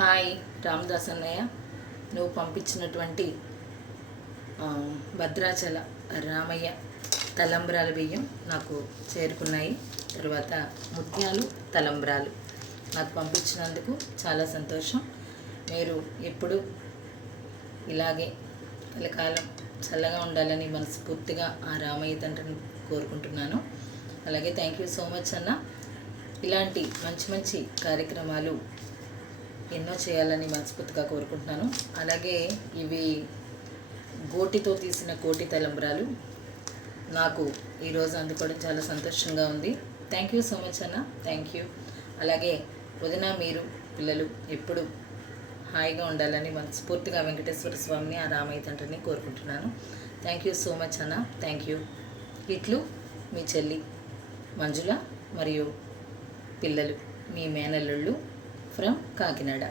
Hi Ramdas అన్నయ్య, నువ్వు పంపించినటువంటి భద్రాచల రామయ్య తలంబ్రాల బియ్యం నాకు చేరుకున్నాయి. తర్వాత ముత్యాలు తలంబ్రాలు నాకు పంపించినందుకు చాలా సంతోషం. మీరు ఎప్పుడు ఇలాగే కలకాలం చల్లగా ఉండాలని మనస్ఫూర్తిగా ఆ రామయ్య తండ్రిని కోరుకుంటున్నాను. అలాగే థ్యాంక్ యూ సో మచ్ అన్న. ఇలాంటి మంచి మంచి కార్యక్రమాలు ఎన్నో చేయాలని మనస్ఫూర్తిగా కోరుకుంటున్నాను. అలాగే ఇవి గోటితో తీసిన కోటి తలంబ్రాలు నాకు ఈరోజు అందుకోవడం చాలా సంతోషంగా ఉంది. థ్యాంక్ యూ సో మచ్ అన్న, థ్యాంక్ యూ. అలాగే వదిన, మీరు పిల్లలు ఎప్పుడు హాయిగా ఉండాలని మనస్ఫూర్తిగా వెంకటేశ్వర స్వామిని, ఆ రామయ్య తండ్రిని కోరుకుంటున్నాను. థ్యాంక్ యూ సో మచ్ అన్న, థ్యాంక్ యూ. ఇట్లు మీ చెల్లి మంజుల మరియు పిల్లలు, మీ మేనల్లుళ్ళు ఫ్రమ్ కాకినాడ.